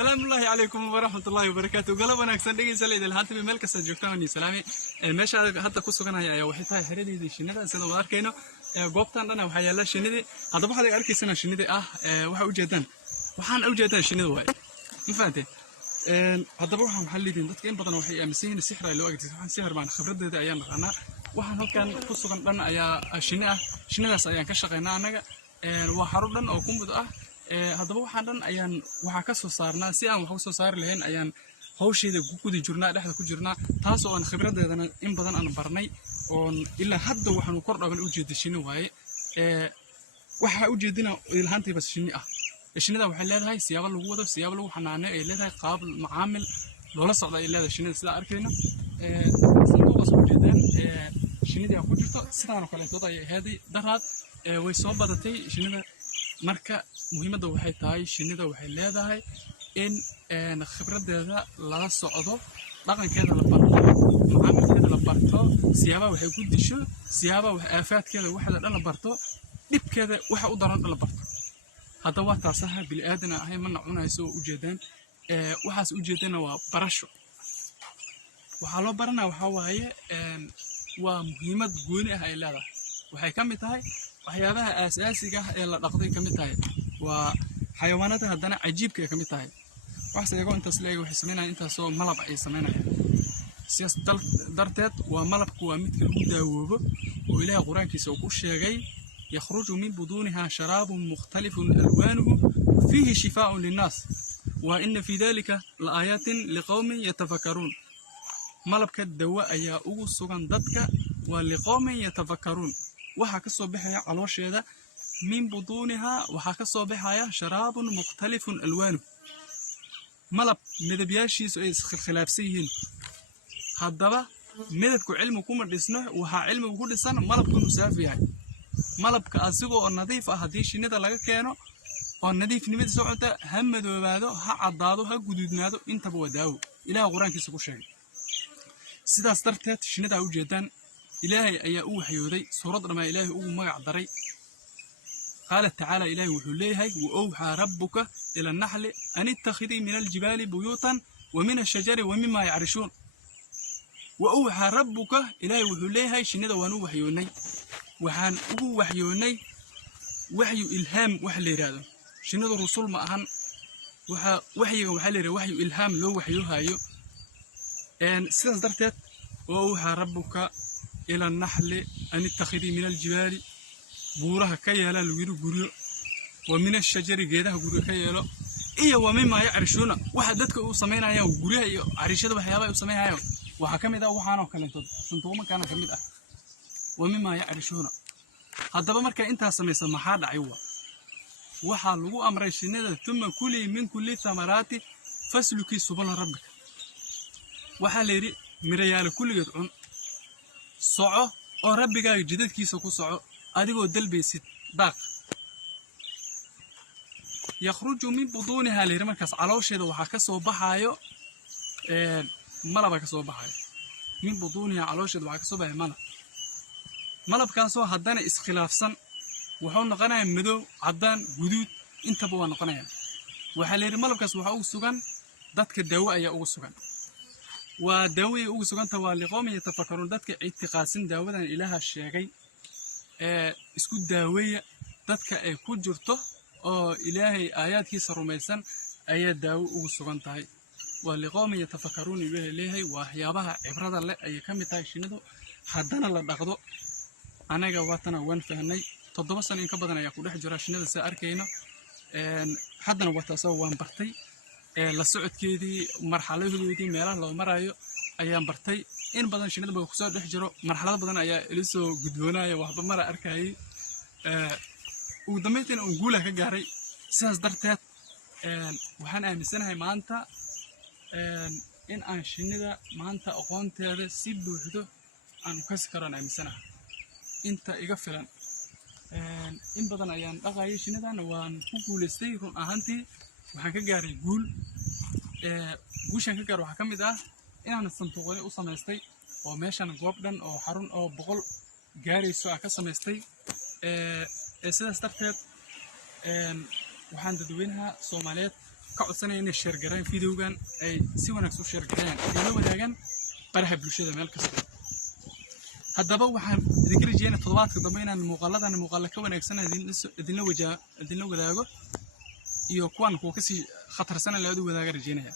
سلام الله عليكم ورحمة الله وبركاته. قلب أنا أكسر دقيقة سليد الهاتف بملك سجلتني سلامي ماشي حتى قصة كنا هي وحيتها هردي دي شنيدة سيدا واركينو قبطان أنا وحيالا شنيدة هذا بحد أركي سنة شنيدة وح أوجدان وحان أوجدان شنيدة واي مفاتي هذا بروح محلي دين دتكين بدنا وحي أمسين السحر اللي وقت سحر مع خبرة ده أيام أنا وحان هالكان قصة كنا أيا شنيدة أيام كشقينا أنا وحرودن أو كم بدأ haddaba waxaan dhan ayaan waxa ka soo saarnaa si aan wax u soo saar lahayn ayaan hawsheeda ku gudi jirnaa dhexda ku jirnaa taas oo aan khibradeedana in badan aan barnay oo ilaa hadda waxaan u kordhaban u jeedishino waaye waxa u jeedina ilhaantii bas shini shinida waxay leedahay siyaabo lagu wado siyaabo lagu xanaaneeyo ay leedahay qaab macaamil loola socdo ay leedahay shinida sida arkayna sanduuqa soo jeedaan shinida ku jirto sidaan oo kale tood ay ahayd daraad way soo badatay shinida marka muhiimadda waxay tahay shinida waxay leedahay in khibradeeda lala socdo dhaqankeeda la barto macaamilkeeda la barto siyaabaha waxay ku disho siyaabaha wax aafaadkeeda waxa dhan la barto dhibkeeda waxa u daran la barto hadda waa taasaha bil aadan ahay ma nacunayso u jeedaan waxaas u jeedana waa barasho waxa loo baranaa waxa waaye waa muhiimad gooni ah ay leedahay waxay ka mid tahay waxyaabaha aasaasiga ah ee la dhaqday ka mid tahay waa xayawaanada haddana cajiibka ka mid tahay wax sayago intaas leeyahay waxay sameynayaan intaas oo malab ay sameynayaan siyaas darteed waa malabku waa mid kale u daawoobo oo ilaahay quraankiisa uu ku sheegay yakhruju min budunha sharabun mukhtalifun alwanuhu fihi shifaa'un linnas wa inna fi dhalika laayatin liqaumin yatafakkarun malabka dawa ayaa ugu sugan dadka waa liqaumin yatafakkarun waxa ka soo baxaya caloosheeda min budunha waxa ka soo baxaya sharabun mukhtalifun alwanuhu malab midabyaashiisu ay khilaafsan yihiin haddaba midabku cilmi kuma dhisno waxa cilmigu ku dhisan malabku inuu saafi yahay malabka asigoo nadiif ah haddii shinida laga keeno oo nadiifnimada socota ha madoobaado ha caddaado ha guduudnaado intaba waa daawo ilaahay quraankiisa ku sheegay sidaas darteed shinida u jeedaan إلهي أيا أوحيودي سورة ما إلهي أو مجع دري قال تعالى إلهي وحليها وأوحى ربك إلى النحل أن اتخذي من الجبال بيوتا ومن الشجر ومما يعرشون وأوحى ربك إلهي وحليها شنيدا وانو وحيوني وحان أو وحيوني وحي إلهام وحلي رادو شنيدا الرسول معهن وحي وحي إلهام لو وحيوها يو أن سيدنا درتت وأوحى ربك إلى النحل أن اتخذي من الجبال بورها كيالا لويرو غوريو ومن الشجر جيدها غوريو كيالا إيه ومما يعرشون واحد دتك أو سمينايا وغوريها عريشة وحيابا أو سمينايا وحكم إذا وحنا وكلنتو سنتوما كان كميدا ومما يعرشون هذا بمركا أنت سميس محاد عيوة وحلو أمر الشنيدة ثم كلي من كل ثمرات فاسلكي سبل ربك وحليري مريال كل يدعون soco oo rabbigaaga jidadkiisa ku soco adigoo dalbaysid daaq yakhruju min budunha leer markaas caloosheeda waxa ka soo baxayo malab ka soo baxayo min budunha caloosheeda waxa ka soo baxay malabkaas oo haddana iskhilaafsan wuxuu noqonayaa madow cadaan guduud intaba waa noqonayaa waxa leer malabkaas waxa uu sugan dadka daawo ayaa ugu sugan وداوي ugu suganta waa liqoomay tafakkarun dadka itiqaasin daawadan ilaaha sheegay isku daaweeya dadka ay ku jirto oo ilaahay aayadkiisa rumaysan ayaa daawo ugu sugan tahay waa liqoomay tafakkarun ilaahay waxyaabaha cibrada leh ay ka mid tahay shinidu haddana la dhaqdo anaga waatana waan fahnay 7 sano in ka badan ayaa ku dhex jira shinida si arkayno haddana wataasoo waan bartay la socodkeedii marxaladoodii meelaha loo marayo ayaan bartay in badan shinida baa ku soo dhex jiro marxalado badan ayaa ila soo gudboonaya waxba mara arkay ugu dambeyntii aan guul ka gaaray sidaas darteed waxaan aaminsanahay maanta in aan shinida maanta aqoonteeda si buuxdo aan ka sikaran aaminsanahay inta iga filan in badan ayaan dhaqayay shinidan waan ku guuleystay run ahaantii waxaan ka gaaray guul guushan ka gaar waxa ka mid ah inaan santuuqyo u samaystay oo meeshan goob dhan oo xarun oo 100 gaarayso ka samaystay sidaas darteed waxaan dadweynaha Soomaaliyeed codsanaya inay share gareeyaan videogan ay si wanaagsan u share gareeyaan ila wadaagan baraha bulshada meel kasta haddaba waxaan idin rajeynayaa toddobaadka dambe inaan muuqaalo ka wanaagsan idinla wadaago iyo kuwan kuwa ka sii khatarsan la wadaaga rajeynaya